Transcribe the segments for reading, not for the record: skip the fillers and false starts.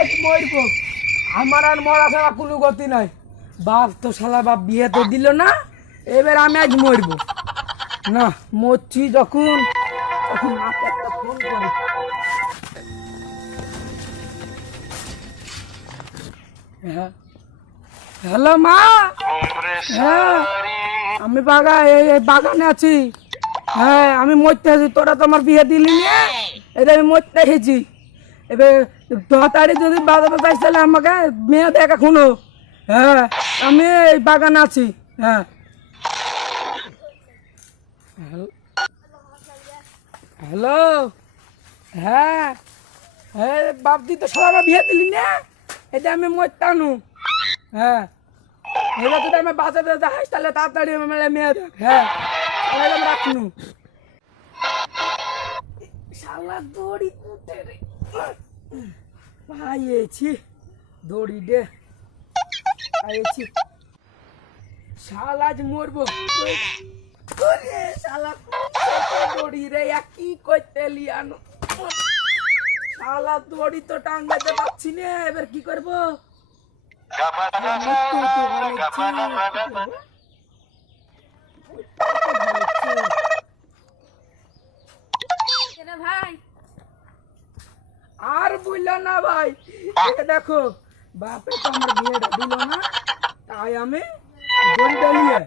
আজ মরবো। আমার আর মরা ছাড়া কোনো গতি নাই। বাপ তো শালা বাপ বিয়ে তো দিল না, এবার আমি আজ মরবো না। মরছি যখন তখন মাকে একটা ফোন করি। হ্যাঁ, হ্যালো মা। হ্যাঁ, আমি বাগানে আছি। হ্যাঁ, আমি মরতে আছি। তোরা তো আমার বিয়ে দিলি না, এটা আমি মরতে এসেছি। এবার তাড়াতাড়ি যদি বাজারে যাইস তাহলে আমাকে মেয়ে দেখা শুনো। হ্যাঁ, আমি এই বাগানে আছি। হ্যাঁ, হ্যালো। হ্যাঁ হ্যাঁ, বাপদি তো সবাই বিয়ে দিলি না, এটা আমি মরতানু। হ্যাঁ, এবার যদি আমি বাজারে যাই তাহলে তাড়াতাড়ি মেলে মেয়ে দেখ। হ্যাঁ, তাহলে আমি রাখনু। শালা দড়ি উঠে রে পাইয়েছি, দড়ি দে পাইয়েছি। শালা আজ মরবো। ওরে শালা দড়ি রে, কি করতে লিয়ানো। শালা দড়ি তো টাঙ্গাতে পারছি না, এবার কি করবো? ভাই আর বুঝলো না ভাই, এটা দেখো বাপে তো আমার বিয়েটা দিল না, তাই আমি দড়ি ডালিয়ে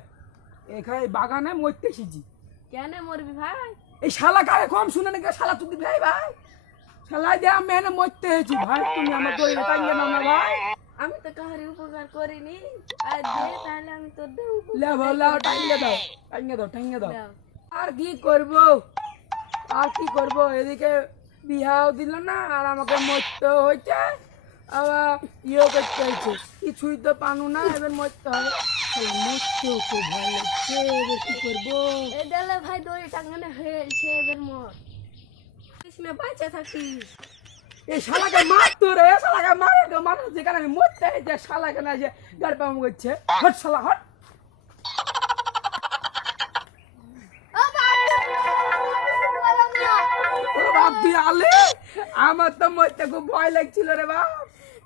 এখানে বাগানে মরতে এসেছি। কেন মরবি ভাই? এই শালা কারে কম শুনে নাকি শালা তুই ভাই ভাই শালা দিয়ে আমি এনে মরতে এসেছি ভাই। তুমি আমার দড়ি টাঙ্গে নাও না ভাই। আমি তো কাহারি উপকার করিনি, আর দে তাহলে আমি তোর দেব। লেও টাঙ্গে দাও, টাঙ্গে দাও। আর কি করব, এদিকে বিহাও দিল না, আর আমাকে মরতে হয়েছে, আবার ইয়ে করতে হয়েছে। কিছুই তো পানু না, এবার মরতে হবে। মরতেও খুব ভালো লাগছে, এবার কি করবো? এই দেলে ভাই দড়ি টাঙ্গানো হয়েছে, এবার মর। কৃষ্ণে বাঁচে থাকিস। এই শালাকে মারতো রে, শালাকে মারে তো মানুষ, যেখানে আমি মরতে হয়েছে শালাকে না যে গাড়ি পাম করছে। হট শালা হট। বাপ তুই আলে, আমার তো মরতে খুব ভয় লাগছিল রে বাপ।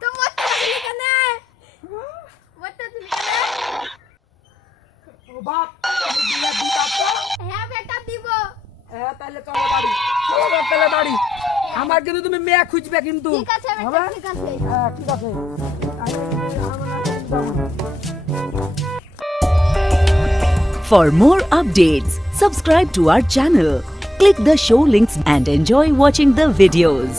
তো মরতে দিলি কেন? মরতে দিলি কেন? ও বাপ, বিয়া দিবা তো? হ্যাঁ বেটা দিব। হ্যাঁ, তাহলে চলো বাড়ি, চলো বাপ, তাহলে বাড়ি। আমার কিন্তু তুমি মেয়ে খুঁজবে কিন্তু। ঠিক আছে বেটা, হবে? ঠিক আছে। হ্যাঁ, ঠিক আছে। For more updates, subscribe to our channel, click the show links and enjoy watching the videos.